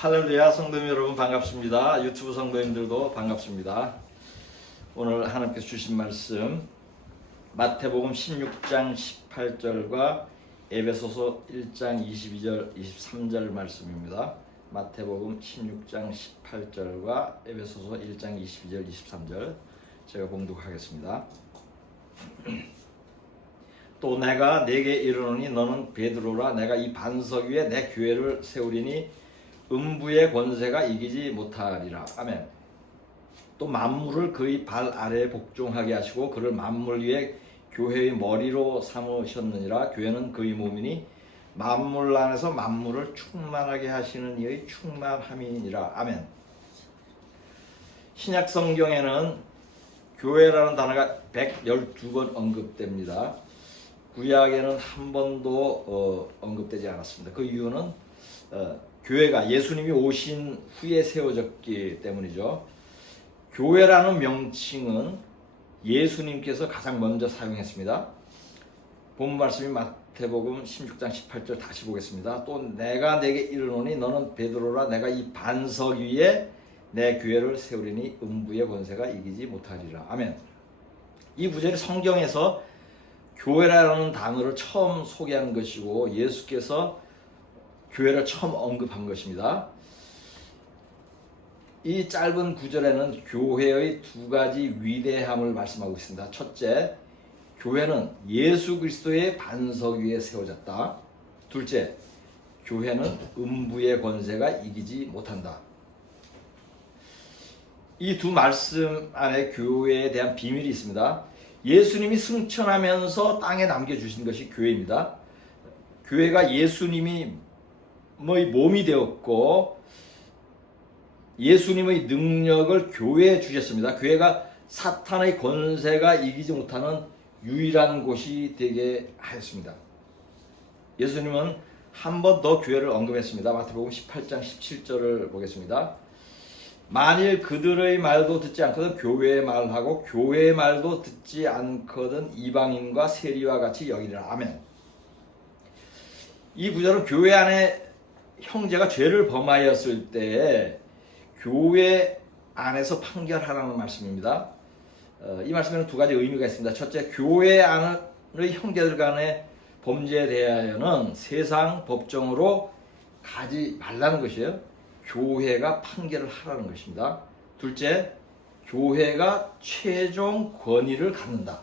할렐루야, 성도님 여러분 반갑습니다. 유튜브 성도님들도 반갑습니다. 오늘 하나님께서 주신 말씀 마태복음 16장 18절과 에베소서 1장 22절 23절 말씀입니다. 마태복음 16장 18절과 에베소서 1장 22절 23절 제가 봉독하겠습니다. 또 내가 네게 이르노니 너는 베드로라. 내가 이 반석 위에 내 교회를 세우리니 음부의 권세가 이기지 못하리라. 아멘. 또 만물을 그의 발 아래에 복종하게 하시고 그를 만물 위에 교회의 머리로 삼으셨느니라. 교회는 그의 몸이니 만물 안에서 만물을 충만하게 하시는 이의 충만함이니라. 아멘. 신약 성경에는 교회라는 단어가 112번 언급됩니다. 구약에는 한 번도 언급되지 않았습니다. 그 이유는 교회가 예수님이 오신 후에 세워졌기 때문이죠. 교회라는 명칭은 예수님께서 가장 먼저 사용했습니다. 본 말씀이 마태복음 16장 18절 다시 보겠습니다. 또 내가 네게 이르노니 너는 베드로라. 내가 이 반석 위에 내 교회를 세우리니 음부의 권세가 이기지 못하리라. 아멘. 이 구절이 성경에서 교회라는 단어를 처음 소개한 것이고 예수께서 교회를 처음 언급한 것입니다. 이 짧은 구절에는 교회의 두 가지 위대함을 말씀하고 있습니다. 첫째, 교회는 예수 그리스도의 반석 위에 세워졌다. 둘째, 교회는 음부의 권세가 이기지 못한다. 이 두 말씀 안에 교회에 대한 비밀이 있습니다. 예수님이 승천하면서 땅에 남겨주신 것이 교회입니다. 교회가 예수님이 몸이 되었고 예수님의 능력을 교회에 주셨습니다. 교회가 사탄의 권세가 이기지 못하는 유일한 곳이 되게 하였습니다. 예수님은 한 번 더 교회를 언급했습니다. 마태복음 18장 17절을 보겠습니다. 만일 그들의 말도 듣지 않거든 교회의 말하고 교회의 말도 듣지 않거든 이방인과 세리와 같이 여기리라. 아멘. 이 구절은 교회 안에 형제가 죄를 범하였을 때 교회 안에서 판결하라는 말씀입니다. 이 말씀에는 두 가지 의미가 있습니다. 첫째, 교회 안의 형제들 간의 범죄에 대하여는 세상 법정으로 가지 말라는 것이에요. 교회가 판결을 하라는 것입니다. 둘째, 교회가 최종 권위를 갖는다.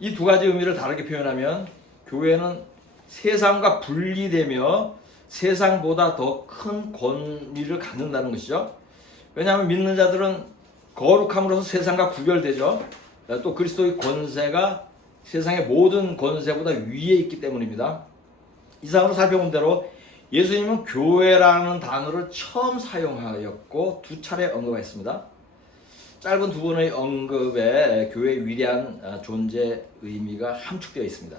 이 두 가지 의미를 다르게 표현하면 교회는 세상과 분리되며 세상보다 더 큰 권위를 갖는다는 것이죠. 왜냐하면 믿는 자들은 거룩함으로써 세상과 구별되죠. 또 그리스도의 권세가 세상의 모든 권세보다 위에 있기 때문입니다. 이상으로 살펴본 대로 예수님은 교회라는 단어를 처음 사용하였고 두 차례 언급했습니다. 짧은 두 번의 언급에 교회의 위대한 존재 의미가 함축되어 있습니다.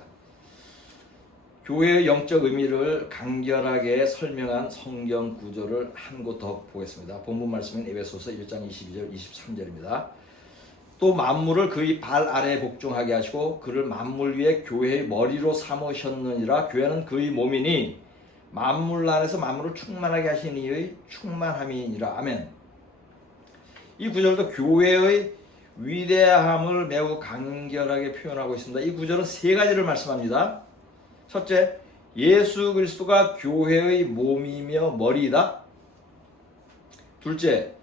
교회의 영적 의미를 간결하게 설명한 성경 구절을 한 곳 더 보겠습니다. 본문 말씀은 에베소서 1장 22절 23절입니다. 또 만물을 그의 발 아래에 복종하게 하시고 그를 만물 위에 교회의 머리로 삼으셨느니라. 교회는 그의 몸이니 만물 안에서 만물을 충만하게 하신 이의 충만함이니라. 아멘. 이 구절도 교회의 위대함을 매우 간결하게 표현하고 있습니다. 이 구절은 세 가지를 말씀합니다. 첫째, 예수 그리스도가 교회의 몸이며 머리이다. 둘째,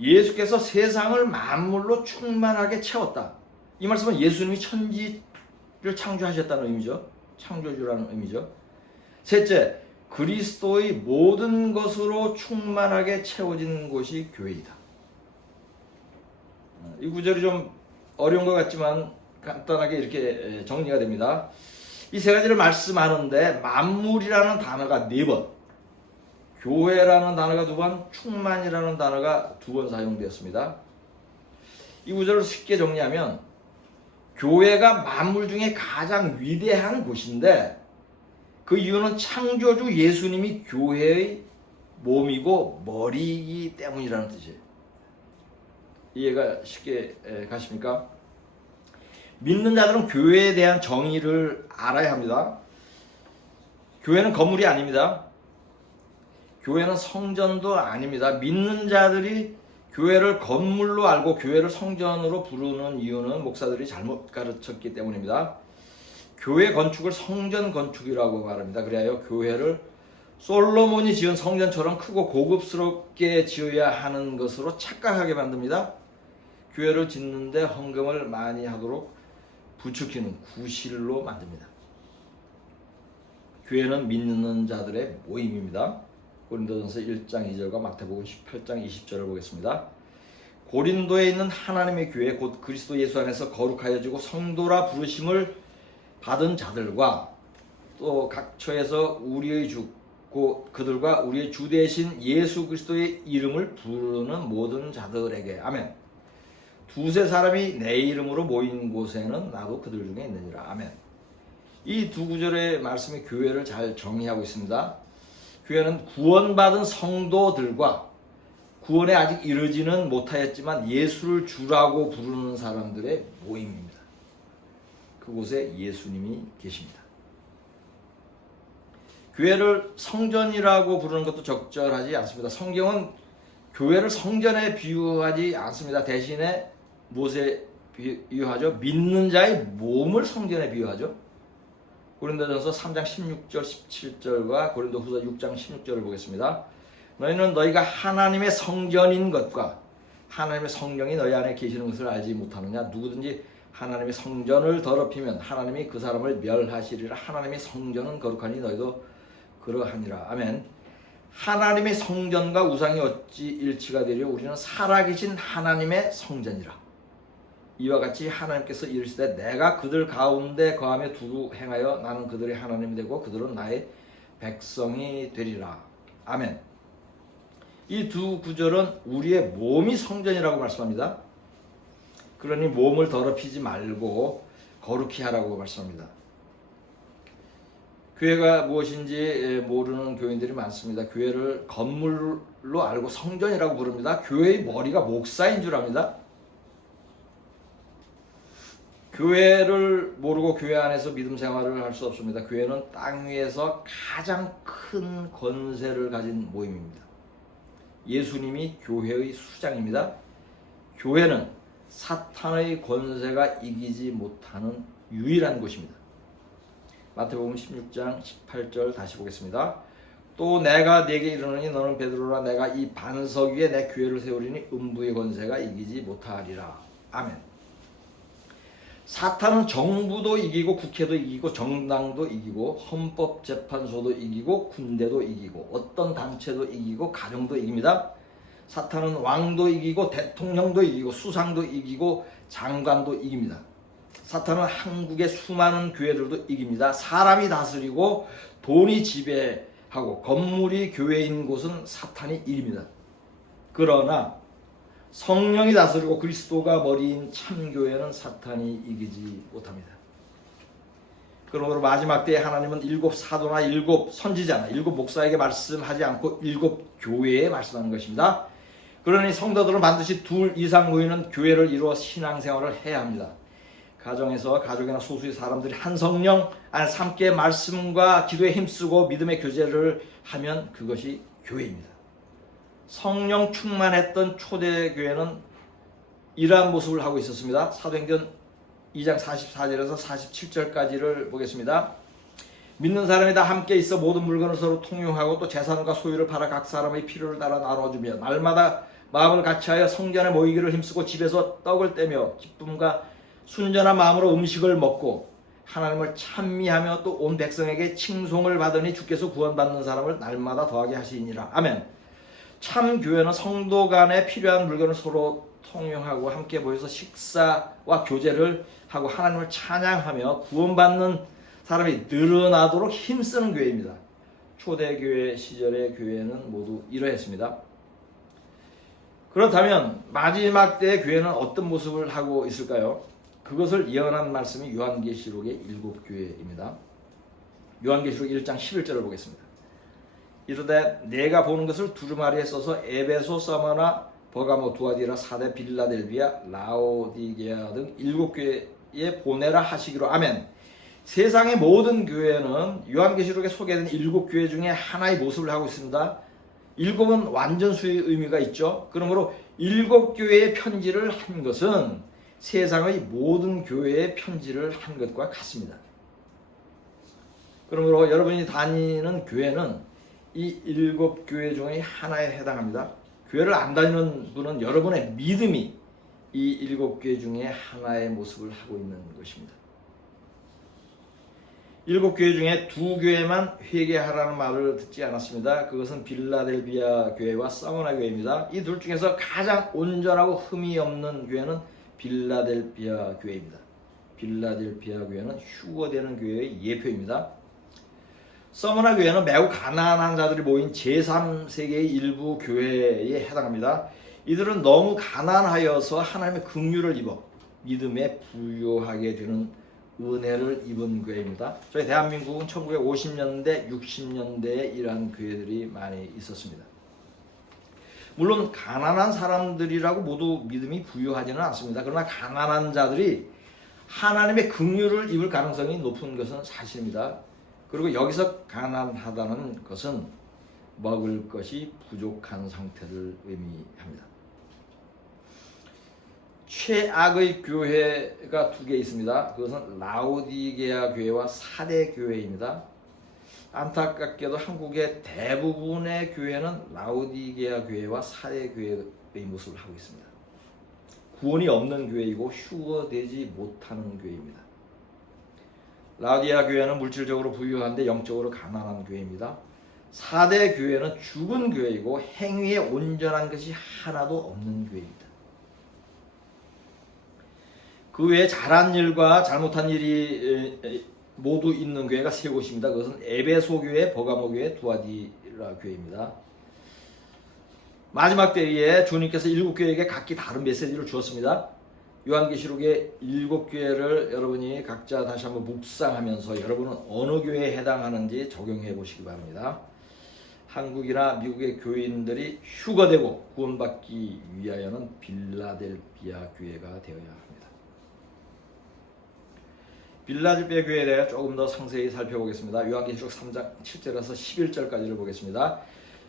예수께서 세상을 만물로 충만하게 채웠다. 이 말씀은 예수님이 천지를 창조하셨다는 의미죠. 창조주라는 의미죠. 셋째, 그리스도의 모든 것으로 충만하게 채워진 곳이 교회이다. 이 구절이 좀 어려운 것 같지만 간단하게 이렇게 정리가 됩니다. 이 세 가지를 말씀하는데 만물이라는 단어가 4번, 교회라는 단어가 2번, 충만이라는 단어가 2번 사용되었습니다. 이 구절을 쉽게 정리하면 교회가 만물 중에 가장 위대한 곳인데 그 이유는 창조주 예수님이 교회의 몸이고 머리이기 때문이라는 뜻이에요. 이해가 쉽게 가십니까? 믿는 자들은 교회에 대한 정의를 알아야 합니다. 교회는 건물이 아닙니다. 교회는 성전도 아닙니다. 믿는 자들이 교회를 건물로 알고 교회를 성전으로 부르는 이유는 목사들이 잘못 가르쳤기 때문입니다. 교회 건축을 성전 건축이라고 말합니다. 그래야 교회를 솔로몬이 지은 성전처럼 크고 고급스럽게 지어야 하는 것으로 착각하게 만듭니다. 교회를 짓는데 헌금을 많이 하도록 부추기는 구실로 만듭니다. 교회는 믿는 자들의 모임입니다. 고린도전서 1장 2절과 마태복음 18장 20절을 보겠습니다. 고린도에 있는 하나님의 교회 곧 그리스도 예수 안에서 거룩하여지고 성도라 부르심을 받은 자들과 또 각처에서 우리의 주 곧 그들과 우리의 주 대신 예수 그리스도의 이름을 부르는 모든 자들에게 아멘. 두세 사람이 내 이름으로 모인 곳에는 나도 그들 중에 있느니라. 아멘. 이 두 구절의 말씀이 교회를 잘 정의하고 있습니다. 교회는 구원받은 성도들과 구원에 아직 이르지는 못하였지만 예수를 주라고 부르는 사람들의 모임입니다. 그곳에 예수님이 계십니다. 교회를 성전이라고 부르는 것도 적절하지 않습니다. 성경은 교회를 성전에 비유하지 않습니다. 대신에 무엇에 비유하죠? 믿는 자의 몸을 성전에 비유하죠. 고린도전서 3장 16절 17절과 고린도후서 6장 16절을 보겠습니다. 너희는 너희가 하나님의 성전인 것과 하나님의 성령이 너희 안에 계시는 것을 알지 못하느냐. 누구든지 하나님의 성전을 더럽히면 하나님이 그 사람을 멸하시리라. 하나님의 성전은 거룩하니 너희도 그러하니라. 아멘. 하나님의 성전과 우상이 어찌 일치가 되려? 우리는 살아계신 하나님의 성전이라. 이와 같이 하나님께서 이르시되 내가 그들 가운데 거하며 두루 행하여 나는 그들의 하나님이 되고 그들은 나의 백성이 되리라. 아멘. 이 두 구절은 우리의 몸이 성전이라고 말씀합니다. 그러니 몸을 더럽히지 말고 거룩히 하라고 말씀합니다. 교회가 무엇인지 모르는 교인들이 많습니다. 교회를 건물로 알고 성전이라고 부릅니다. 교회의 머리가 목사인 줄 압니다. 교회를 모르고 교회 안에서 믿음 생활을 할 수 없습니다. 교회는 땅 위에서 가장 큰 권세를 가진 모임입니다. 예수님이 교회의 수장입니다. 교회는 사탄의 권세가 이기지 못하는 유일한 곳입니다. 마태복음 16장 18절 다시 보겠습니다. 또 내가 네게 이르노니 너는 베드로라. 내가 이 반석 위에 내 교회를 세우리니 음부의 권세가 이기지 못하리라. 아멘. 사탄은 정부도 이기고 국회도 이기고 정당도 이기고 헌법재판소도 이기고 군대도 이기고 어떤 단체도 이기고 가정도 이깁니다. 사탄은 왕도 이기고 대통령도 이기고 수상도 이기고 장관도 이깁니다. 사탄은 한국의 수많은 교회들도 이깁니다. 사람이 다스리고 돈이 지배하고 건물이 교회인 곳은 사탄이 이깁니다. 그러나 성령이 다스리고 그리스도가 머리인 참교회는 사탄이 이기지 못합니다. 그러므로 마지막 때에 하나님은 7 사도나 7 선지자나 7 목사에게 말씀하지 않고 7 교회에 말씀하는 것입니다. 그러니 성도들은 반드시 2 이상 모이는 교회를 이루어 신앙생활을 해야 합니다. 가정에서 가족이나 소수의 사람들이 한 성령 안에서 함께 말씀과 기도에 힘쓰고 믿음의 교제를 하면 그것이 교회입니다. 성령 충만했던 초대교회는 이러한 모습을 하고 있었습니다. 사도행전 2장 44절에서 47절까지를 보겠습니다. 믿는 사람이 다 함께 있어 모든 물건을 서로 통용하고 또 재산과 소유를 팔아 각 사람의 필요를 따라 나눠주며 날마다 마음을 같이하여 성전에 모이기를 힘쓰고 집에서 떡을 떼며 기쁨과 순전한 마음으로 음식을 먹고 하나님을 찬미하며 또 온 백성에게 칭송을 받으니 주께서 구원받는 사람을 날마다 더하게 하시니라. 아멘. 참 교회는 성도 간에 필요한 물건을 서로 통용하고 함께 모여서 식사와 교제를 하고 하나님을 찬양하며 구원받는 사람이 늘어나도록 힘쓰는 교회입니다. 초대교회 시절의 교회는 모두 이러했습니다. 그렇다면 마지막 때의 교회는 어떤 모습을 하고 있을까요? 그것을 예언한 말씀이 요한계시록의 7교회입니다. 요한계시록 1장 11절을 보겠습니다. 이르되 내가 보는 것을 두루마리에 써서 에베소, 서머나, 버가모, 두아디라, 사데, 빌라델비아, 라오디게아 등 7교회에 보내라 하시기로. 아멘. 세상의 모든 교회는 요한계시록에 소개된 7교회 중에 하나의 모습을 하고 있습니다. 일곱은 완전수의 의미가 있죠. 그러므로 일곱 교회의 편지를 한 것은 세상의 모든 교회의 편지를 한 것과 같습니다. 그러므로 여러분이 다니는 교회는 이 일곱 교회 중에 하나에 해당합니다. 교회를 안 다니는 분은 여러분의 믿음이 이 일곱 교회 중에 하나의 모습을 하고 있는 것입니다. 일곱 교회 중에 두 교회만 회개하라는 말을 듣지 않았습니다. 그것은 빌라델비아 교회와 서머나 교회입니다. 이 둘 중에서 가장 온전하고 흠이 없는 교회는 빌라델비아 교회입니다. 빌라델비아 교회는 휴거되는 교회의 예표입니다. 서머나 교회는 매우 가난한 자들이 모인 제3세계의 일부 교회에 해당합니다. 이들은 너무 가난하여서 하나님의 긍휼을 입어 믿음에 부유하게 되는 은혜를 입은 교회입니다. 저희 대한민국은 1950년대, 60년대에 이러한 교회들이 많이 있었습니다. 물론 가난한 사람들이라고 모두 믿음이 부유하지는 않습니다. 그러나 가난한 자들이 하나님의 긍휼을 입을 가능성이 높은 것은 사실입니다. 그리고 여기서 가난하다는 것은 먹을 것이 부족한 상태를 의미합니다. 최악의 교회가 두 개 있습니다. 그것은 라오디게아 교회와 사대 교회입니다. 안타깝게도 한국의 대부분의 교회는 라오디게아 교회와 사대 교회의 모습을 하고 있습니다. 구원이 없는 교회이고 휴거되지 못하는 교회입니다. 라오디게아 교회는 물질적으로 부유한데 영적으로 가난한 교회입니다. 사대 교회는 죽은 교회이고 행위에 온전한 것이 하나도 없는 교회입니다. 그 외에 잘한 일과 잘못한 일이 모두 있는 교회가 세 곳입니다. 그것은 에베소 교회, 버가모 교회, 두아디라 교회입니다. 마지막 때에 주님께서 일곱 교회에게 각기 다른 메시지를 주었습니다. 요한계시록의 일곱 교회를 여러분이 각자 다시 한번 묵상하면서 여러분은 어느 교회에 해당하는지 적용해 보시기 바랍니다. 한국이나 미국의 교인들이 휴거되고 구원받기 위하여는 빌라델비아 교회가 되어야 합니다. 빌라델비아 교회에 대해 조금 더 상세히 살펴보겠습니다. 요한계시록 3장 7절에서 11절까지를 보겠습니다.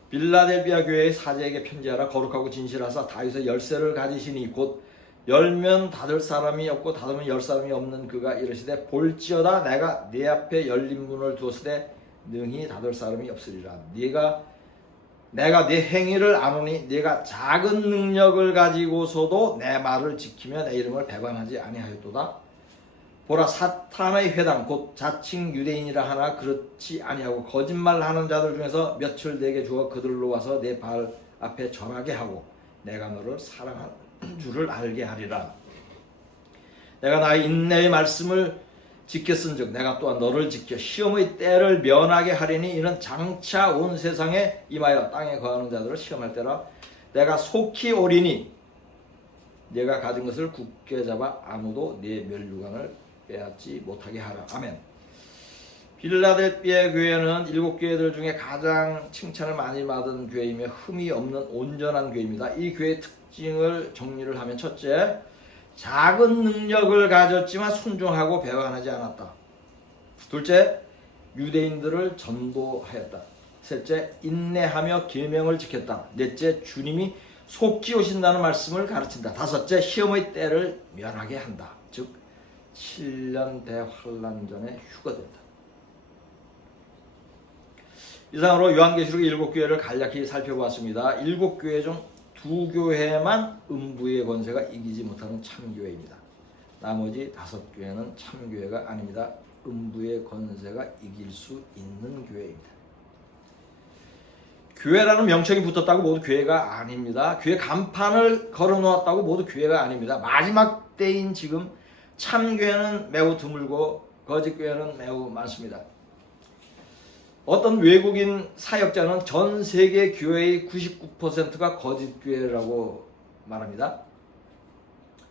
빌라델비아 교회의 사제에게 편지하라. 거룩하고 진실하사 다윗의 열쇠를 가지시니 곧 열면 닫을 사람이 없고 닫으면 열 사람이 없는 그가 이르시되 볼지어다 내가 네 앞에 열린 문을 두었으되 능히 닫을 사람이 없으리라. 내가 네 행위를 아노니 네가 작은 능력을 가지고서도 내 말을 지키며 내 이름을 배반하지 아니하였도다. 보라 사탄의 회당 곧 자칭 유대인이라 하나 그렇지 아니하고 거짓말하는 자들 중에서 몇을 내게 주어 그들로 와서 내 발 앞에 절하게 하고 내가 너를 사랑하는 줄을 알게 하리라. 내가 나의 인내의 말씀을 지켰은즉 내가 또한 너를 지켜 시험의 때를 면하게 하리니 이는 장차 온 세상에 임하여 땅에 거하는 자들을 시험할 때라. 내가 속히 오리니 네가 가진 것을 굳게 잡아 아무도 네 멸류관을 빼앗지 못하게 하라. 아멘. 빌라델비아 교회는 일곱 교회들 중에 가장 칭찬을 많이 받은 교회이며 흠이 없는 온전한 교회입니다. 이 교회의 특징을 정리를 하면 첫째, 작은 능력을 가졌지만 순종하고 배반하지 않았다. 둘째, 유대인들을 전도하였다. 셋째, 인내하며 계명을 지켰다. 넷째, 주님이 속히 오신다는 말씀을 가르친다. 다섯째, 시험의 때를 면하게 한다. 즉 7년 대환란 전에 휴거된다. 이상으로 요한계시록의 일곱 교회를 간략히 살펴보았습니다. 일곱 교회 중 두 교회만 음부의 권세가 이기지 못하는 참교회입니다. 나머지 다섯 교회는 참교회가 아닙니다. 음부의 권세가 이길 수 있는 교회입니다. 교회라는 명칭이 붙었다고 모두 교회가 아닙니다. 교회 간판을 걸어놓았다고 모두 교회가 아닙니다. 마지막 때인 지금 참교회는 매우 드물고 거짓교회는 매우 많습니다. 어떤 외국인 사역자는 전 세계 교회의 99%가 거짓교회라고 말합니다.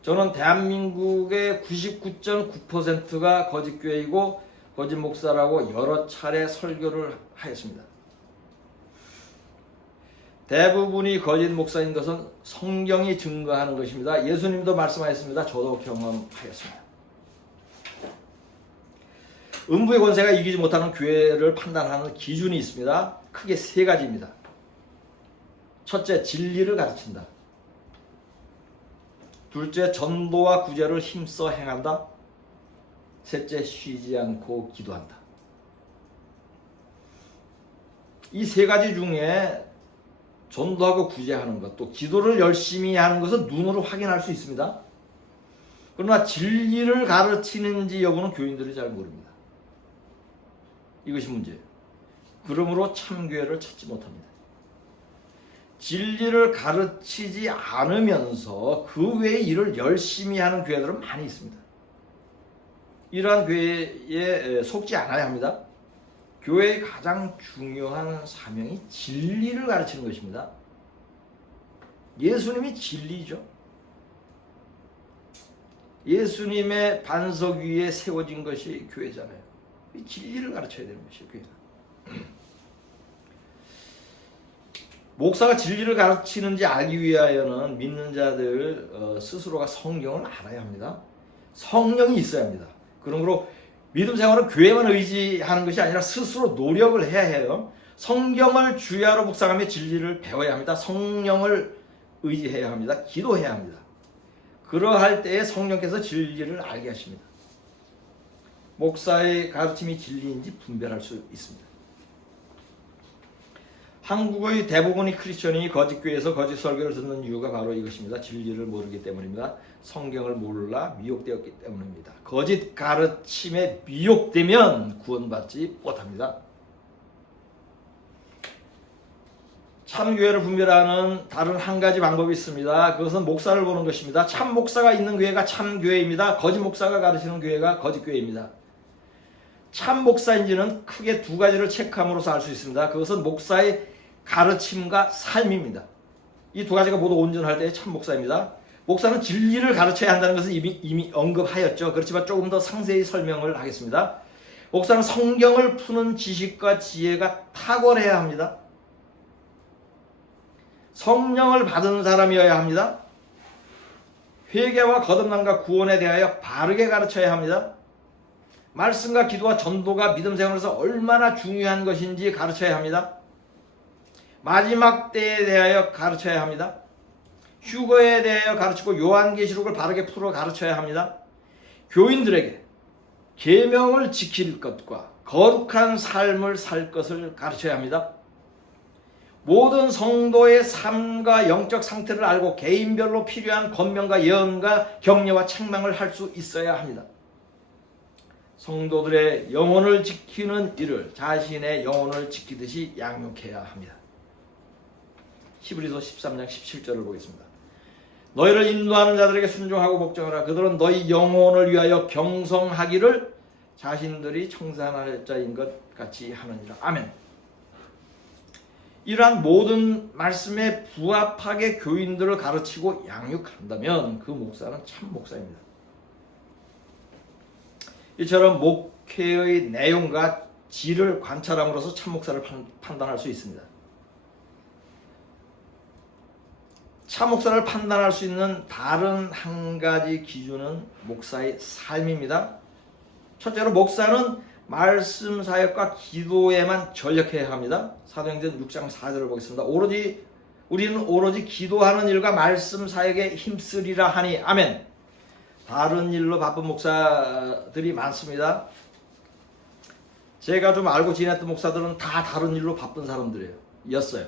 저는 대한민국의 99.9%가 거짓교회이고 거짓 목사라고 여러 차례 설교를 하였습니다. 대부분이 거짓 목사인 것은 성경이 증거하는 것입니다. 예수님도 말씀하셨습니다. 저도 경험하였습니다. 음부의 권세가 이기지 못하는 교회를 판단하는 기준이 있습니다. 크게 세 가지입니다. 첫째, 진리를 가르친다. 둘째, 전도와 구제를 힘써 행한다. 셋째, 쉬지 않고 기도한다. 이 세 가지 중에 전도하고 구제하는 것, 또 기도를 열심히 하는 것은 눈으로 확인할 수 있습니다. 그러나 진리를 가르치는지 여부는 교인들이 잘 모릅니다. 이것이 문제예요. 그러므로 참교회를 찾지 못합니다. 진리를 가르치지 않으면서 그 외의 일을 열심히 하는 교회들은 많이 있습니다. 이러한 교회에 속지 않아야 합니다. 교회의 가장 중요한 사명이 진리를 가르치는 것입니다. 예수님이 진리죠. 예수님의 반석 위에 세워진 것이 교회잖아요. 이 진리를 가르쳐야 되는 것이에요, 교회는. 목사가 진리를 가르치는지 알기 위하여는 믿는 자들 스스로가 성경을 알아야 합니다. 성령이 있어야 합니다. 그러므로 믿음 생활은 교회만 의지하는 것이 아니라 스스로 노력을 해야 해요. 성경을 주야로 묵상하며 진리를 배워야 합니다. 성령을 의지해야 합니다. 기도해야 합니다. 그러할 때에 성령께서 진리를 알게 하십니다. 목사의 가르침이 진리인지 분별할 수 있습니다. 한국의 대부분의 크리스천이 거짓 교회에서 거짓 설교를 듣는 이유가 바로 이것입니다. 진리를 모르기 때문입니다. 성경을 몰라 미혹되었기 때문입니다. 거짓 가르침에 미혹되면 구원받지 못합니다. 참교회를 분별하는 다른 한 가지 방법이 있습니다. 그것은 목사를 보는 것입니다. 참 목사가 있는 교회가 참교회입니다. 거짓 목사가 가르치는 교회가 거짓교회입니다. 참 목사인지는 크게 두 가지를 체크함으로써 알 수 있습니다. 그것은 목사의 가르침과 삶입니다. 이 두 가지가 모두 온전할 때의 참 목사입니다. 목사는 진리를 가르쳐야 한다는 것은 이미 언급하였죠. 그렇지만 조금 더 상세히 설명을 하겠습니다. 목사는 성경을 푸는 지식과 지혜가 탁월해야 합니다. 성령을 받은 사람이어야 합니다. 회개와 거듭남과 구원에 대하여 바르게 가르쳐야 합니다. 말씀과 기도와 전도가 믿음 생활에서 얼마나 중요한 것인지 가르쳐야 합니다. 마지막 때에 대하여 가르쳐야 합니다. 휴거에 대하여 가르치고 요한계시록을 바르게 풀어 가르쳐야 합니다. 교인들에게 계명을 지킬 것과 거룩한 삶을 살 것을 가르쳐야 합니다. 모든 성도의 삶과 영적 상태를 알고 개인별로 필요한 권면과 예언과 격려와 책망을 할 수 있어야 합니다. 성도들의 영혼을 지키는 일을 자신의 영혼을 지키듯이 양육해야 합니다. 히브리서 13장 17절을 보겠습니다. 너희를 인도하는 자들에게 순종하고 복종하라. 그들은 너희 영혼을 위하여 경성하기를 자신들이 청산할 자인 것 같이 하느니라. 아멘. 이러한 모든 말씀에 부합하게 교인들을 가르치고 양육한다면 그 목사는 참 목사입니다. 이처럼 목회의 내용과 질을 관찰함으로써 참 목사를 판단할 수 있습니다. 참 목사를 판단할 수 있는 다른 한 가지 기준은 목사의 삶입니다. 첫째로 목사는 말씀 사역과 기도에만 전력해야 합니다. 사도행전 6장 4절을 보겠습니다. 우리는 오로지 기도하는 일과 말씀 사역에 힘쓰리라 하니 아멘. 다른 일로 바쁜 목사들이 많습니다. 제가 좀 알고 지냈던 목사들은 다 다른 일로 바쁜 사람들이었어요.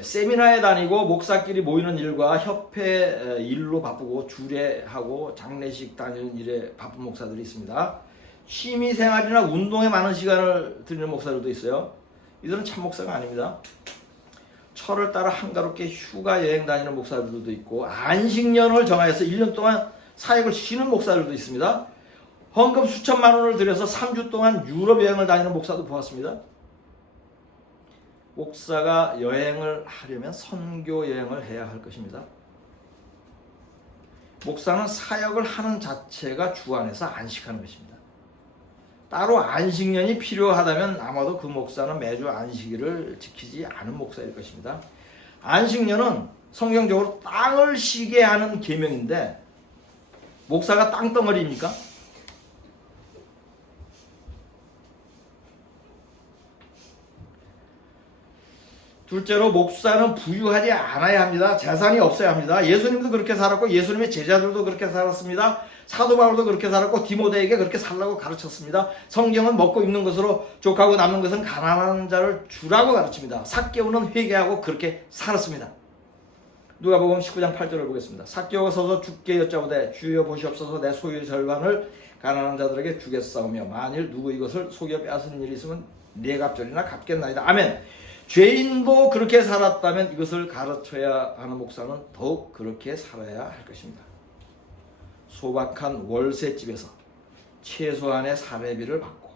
세미나에 다니고 목사끼리 모이는 일과 협회 일로 바쁘고 주례하고 장례식 다니는 일에 바쁜 목사들이 있습니다. 취미생활이나 운동에 많은 시간을 들이는 목사들도 있어요. 이들은 참 목사가 아닙니다. 철을 따라 한가롭게 휴가 여행 다니는 목사들도 있고 안식년을 정하여서 1년 동안 사역을 쉬는 목사들도 있습니다. 헌금 수천만 원을 들여서 3주 동안 유럽 여행을 다니는 목사도 보았습니다. 목사가 여행을 하려면 선교 여행을 해야 할 것입니다. 목사는 사역을 하는 자체가 주 안에서 안식하는 것입니다. 따로 안식년이 필요하다면 아마도 그 목사는 매주 안식일을 지키지 않은 목사일 것입니다. 안식년은 성경적으로 땅을 쉬게 하는 계명인데 목사가 땅덩어리입니까? 둘째로 목사는 부유하지 않아야 합니다. 재산이 없어야 합니다. 예수님도 그렇게 살았고 예수님의 제자들도 그렇게 살았습니다. 사도 바울도 그렇게 살았고 디모데에게 그렇게 살라고 가르쳤습니다. 성경은 먹고 입는 것으로 족하고 남는 것은 가난한 자를 주라고 가르칩니다. 삭개오는 회개하고 그렇게 살았습니다. 누가복음 19장 8절을 보겠습니다. 삭개오가 서서 주께 여짜오되 주여 보시옵소서 내 소유의 절반을 가난한 자들에게 주겠사오며 만일 누구 이것을 속여 빼앗은 일이 있으면 네 갑절이나 갚겠나이다. 아멘. 죄인도 그렇게 살았다면 이것을 가르쳐야 하는 목사는 더욱 그렇게 살아야 할 것입니다. 소박한 월세집에서 최소한의 사례비를 받고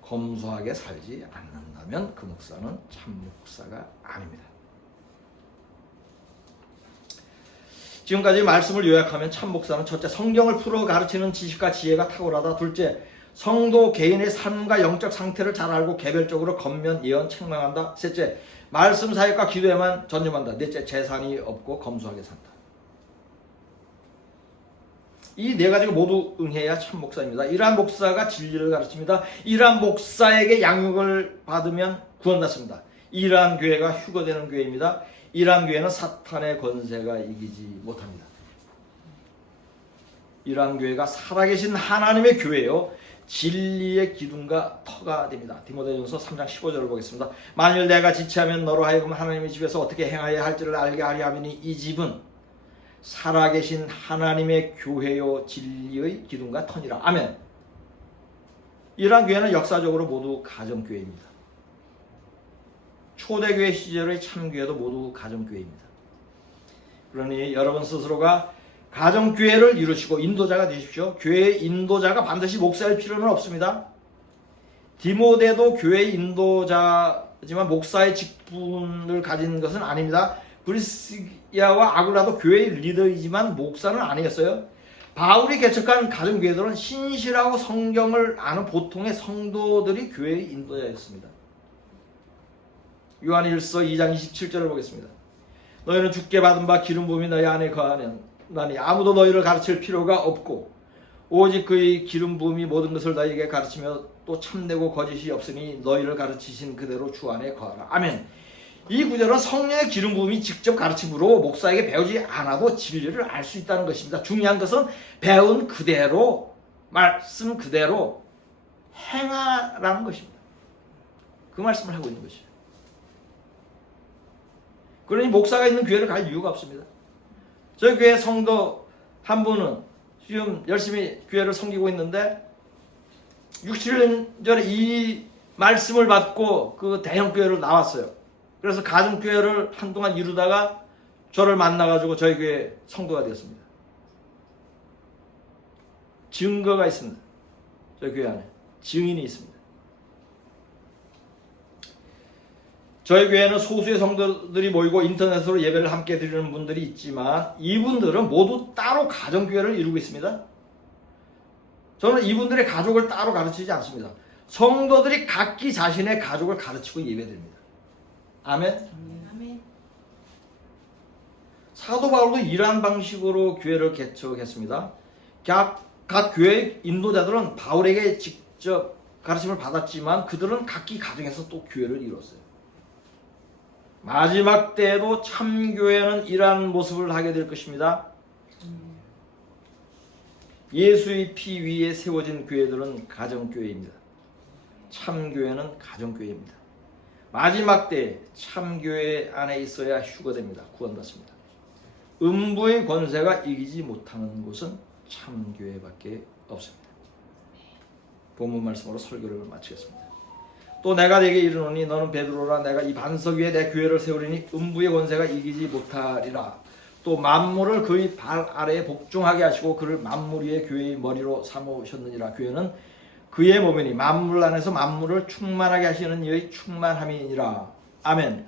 검소하게 살지 않는다면 그 목사는 참 목사가 아닙니다. 지금까지 말씀을 요약하면 참 목사는 첫째, 성경을 풀어 가르치는 지식과 지혜가 탁월하다. 둘째, 성도 개인의 삶과 영적 상태를 잘 알고 개별적으로 겉면 예언 책망한다. 셋째, 말씀 사역과 기도에만 전념한다. 넷째, 재산이 없고 검소하게 산다. 이 네 가지가 모두 응해야 참 목사입니다. 이러한 목사가 진리를 가르칩니다. 이러한 목사에게 양육을 받으면 구원받습니다. 이러한 교회가 휴거되는 교회입니다. 이러한 교회는 사탄의 권세가 이기지 못합니다. 이러한 교회가 살아계신 하나님의 교회요 진리의 기둥과 터가 됩니다. 디모데전서 3장 15절을 보겠습니다. 만일 내가 지체하면 너로 하여금 하나님의 집에서 어떻게 행하여야 할지를 알게 하려 함이니 이 집은 살아계신 하나님의 교회요 진리의 기둥과 터니라. 아멘. 이러한 교회는 역사적으로 모두 가정교회입니다. 초대교회 시절의 참교회도 모두 가정교회입니다. 그러니 여러분 스스로가 가정교회를 이루시고 인도자가 되십시오. 교회의 인도자가 반드시 목사일 필요는 없습니다. 디모데도 교회의 인도자지만 목사의 직분을 가진 것은 아닙니다. 브리스기아와 아굴라도 교회의 리더이지만 목사는 아니었어요. 바울이 개척한 가정교회들은 신실하고 성경을 아는 보통의 성도들이 교회의 인도자였습니다. 요한일서 2장 27절을 보겠습니다. 너희는 주께 받은 바 기름 부음이 너희 안에 거하나니 아무도 너희를 가르칠 필요가 없고 오직 그의 기름 부음이 모든 것을 너희에게 가르치며 또 참되고 거짓이 없으니 너희를 가르치신 그대로 주 안에 거하라. 아멘. 이 구절은 성령의 기름 부음이 직접 가르침으로 목사에게 배우지 않아도 진리를 알 수 있다는 것입니다. 중요한 것은 배운 그대로 말씀 그대로 행하라는 것입니다. 그 말씀을 하고 있는 것이죠. 그러니 목사가 있는 교회를 갈 이유가 없습니다. 저희 교회 성도 한 분은 지금 열심히 교회를 섬기고 있는데 6, 7년 전에 이 말씀을 받고 그 대형 교회로 나왔어요. 그래서 가정교회를 한동안 이루다가 저를 만나가지고 저희 교회 성도가 되었습니다. 증거가 있습니다. 저희 교회 안에 증인이 있습니다. 저희 교회는 소수의 성도들이 모이고 인터넷으로 예배를 함께 드리는 분들이 있지만 이분들은 모두 따로 가정교회를 이루고 있습니다. 저는 이분들의 가족을 따로 가르치지 않습니다. 성도들이 각기 자신의 가족을 가르치고 예배드립니다. 아멘. 아멘. 사도 바울도 이러한 방식으로 교회를 개척했습니다. 각 교회 인도자들은 바울에게 직접 가르침을 받았지만 그들은 각기 가정에서 또 교회를 이뤘어요. 마지막 때에도 참교회는 이러한 모습을 하게 될 것입니다. 예수의 피 위에 세워진 교회들은 가정교회입니다. 참교회는 가정교회입니다. 마지막 때에 참교회 안에 있어야 휴거됩니다. 구원받습니다. 음부의 권세가 이기지 못하는 곳은 참교회밖에 없습니다. 본문 말씀으로 설교를 마치겠습니다. 또 내가 네게 이르노니 너는 베드로라. 내가 이 반석 위에 내 교회를 세우리니 음부의 권세가 이기지 못하리라. 또 만물을 그의 발 아래에 복종하게 하시고 그를 만물 위에 교회의 머리로 삼으셨느니라. 교회는 그의 몸이니 만물 안에서 만물을 충만하게 하시는 이의 충만함이니라. 아멘.